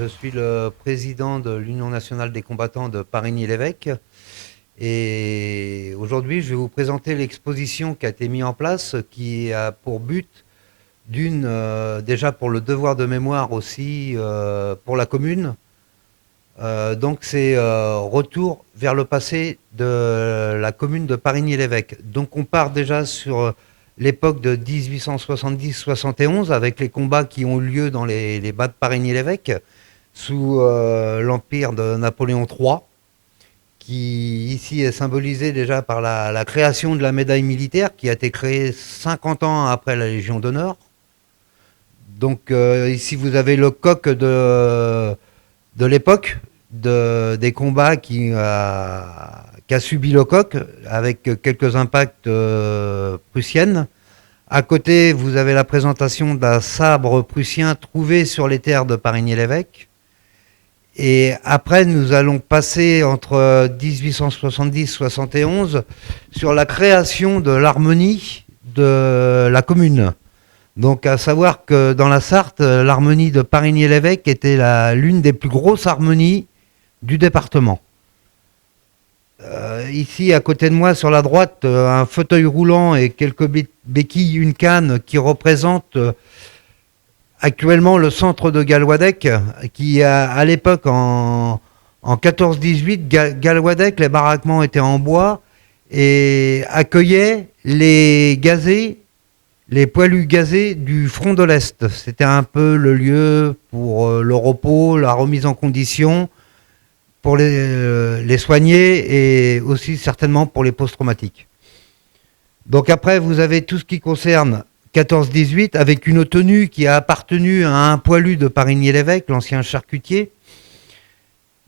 Je suis le président de l'Union nationale des combattants de Parigny-l'Évêque. Et aujourd'hui, je vais vous présenter l'exposition qui a été mise en place, qui a pour but déjà pour le devoir de mémoire aussi pour la commune. Donc c'est retour vers le passé de la commune de Parigny-l'Évêque. Donc on part déjà sur l'époque de 1870-71 avec les combats qui ont eu lieu dans les bas de Parigny-l'Évêque sous l'empire de Napoléon III, qui ici est symbolisé déjà par la création de la médaille militaire qui a été créée 50 ans après la Légion d'honneur. Donc ici vous avez le coq de l'époque, des combats qu'a subi le coq, avec quelques impacts prussiennes. À côté, vous avez la présentation d'un sabre prussien trouvé sur les terres de Parigny-l'Évêque. Et après, nous allons passer entre 1870-71 sur la création de l'harmonie de la commune. Donc, à savoir que dans la Sarthe, l'harmonie de Parigny-l'Évêque était l'une des plus grosses harmonies du département. Ici, à côté de moi, sur la droite, un fauteuil roulant et quelques béquilles, une canne qui représente actuellement le centre de Galwadec, qui à l'époque, en 14-18, Galwadec, les baraquements étaient en bois et accueillaient les gazés, les poilus gazés du front de l'Est. C'était un peu le lieu pour le repos, la remise en condition, pour les soigner et aussi certainement pour les post-traumatiques. Donc après, vous avez tout ce qui concerne 14-18 avec une tenue qui a appartenu à un poilu de Parigny-l'Évêque, l'ancien charcutier,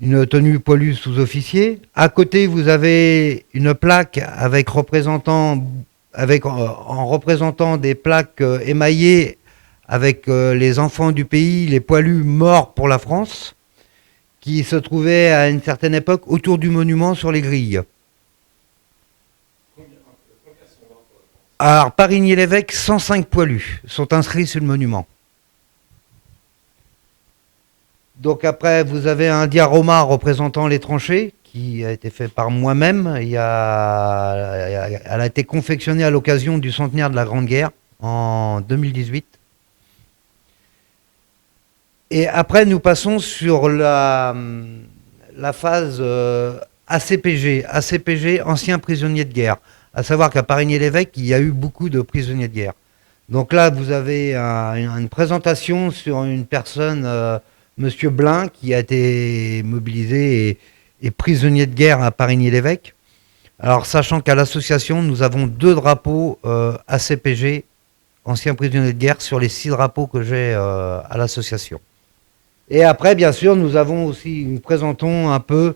une tenue poilu sous-officier. À côté, vous avez une plaque en représentant des plaques émaillées avec les enfants du pays, les poilus morts pour la France, qui se trouvaient à une certaine époque autour du monument sur les grilles. Alors, Parigny-l'Évêque, 105 poilus sont inscrits sur le monument. Donc après, vous avez un diorama représentant les tranchées, qui a été fait par moi-même. Elle a été confectionnée à l'occasion du centenaire de la Grande Guerre, en 2018. Et après, nous passons sur la phase ACPG, ancien prisonnier de guerre. À savoir qu'à Parigny-l'Évêque, il y a eu beaucoup de prisonniers de guerre. Donc là, vous avez une présentation sur une personne, Monsieur Blin, qui a été mobilisé et prisonnier de guerre à Parigny-l'Évêque. Alors, sachant qu'à l'association, nous avons 2 drapeaux ACPG, anciens prisonniers de guerre, sur les 6 drapeaux que j'ai à l'association. Et après, bien sûr, nous présentons un peu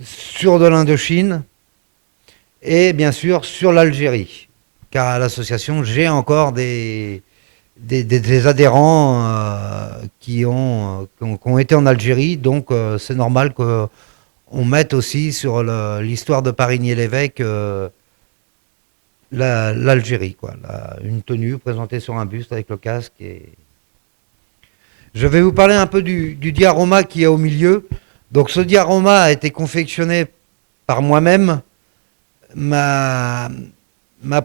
sur de l'Indochine et bien sûr sur l'Algérie. Car à l'association, j'ai encore des adhérents qui ont été en Algérie. Donc, c'est normal qu'on mette aussi sur l'histoire de Parigny-l'Évêque l'Algérie, quoi. Une tenue présentée sur un buste avec le casque. Je vais vous parler un peu du diorama qui est au milieu. Donc ce diorama a été confectionné par moi-même, m'a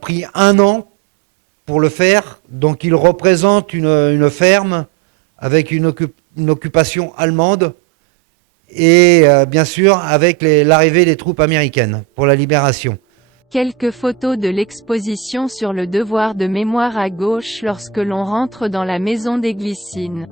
pris 1 an pour le faire. Donc il représente une ferme avec une occupation allemande et bien sûr avec l'arrivée des troupes américaines pour la libération. Quelques photos de l'exposition sur le devoir de mémoire à gauche lorsque l'on rentre dans la maison des Glycines.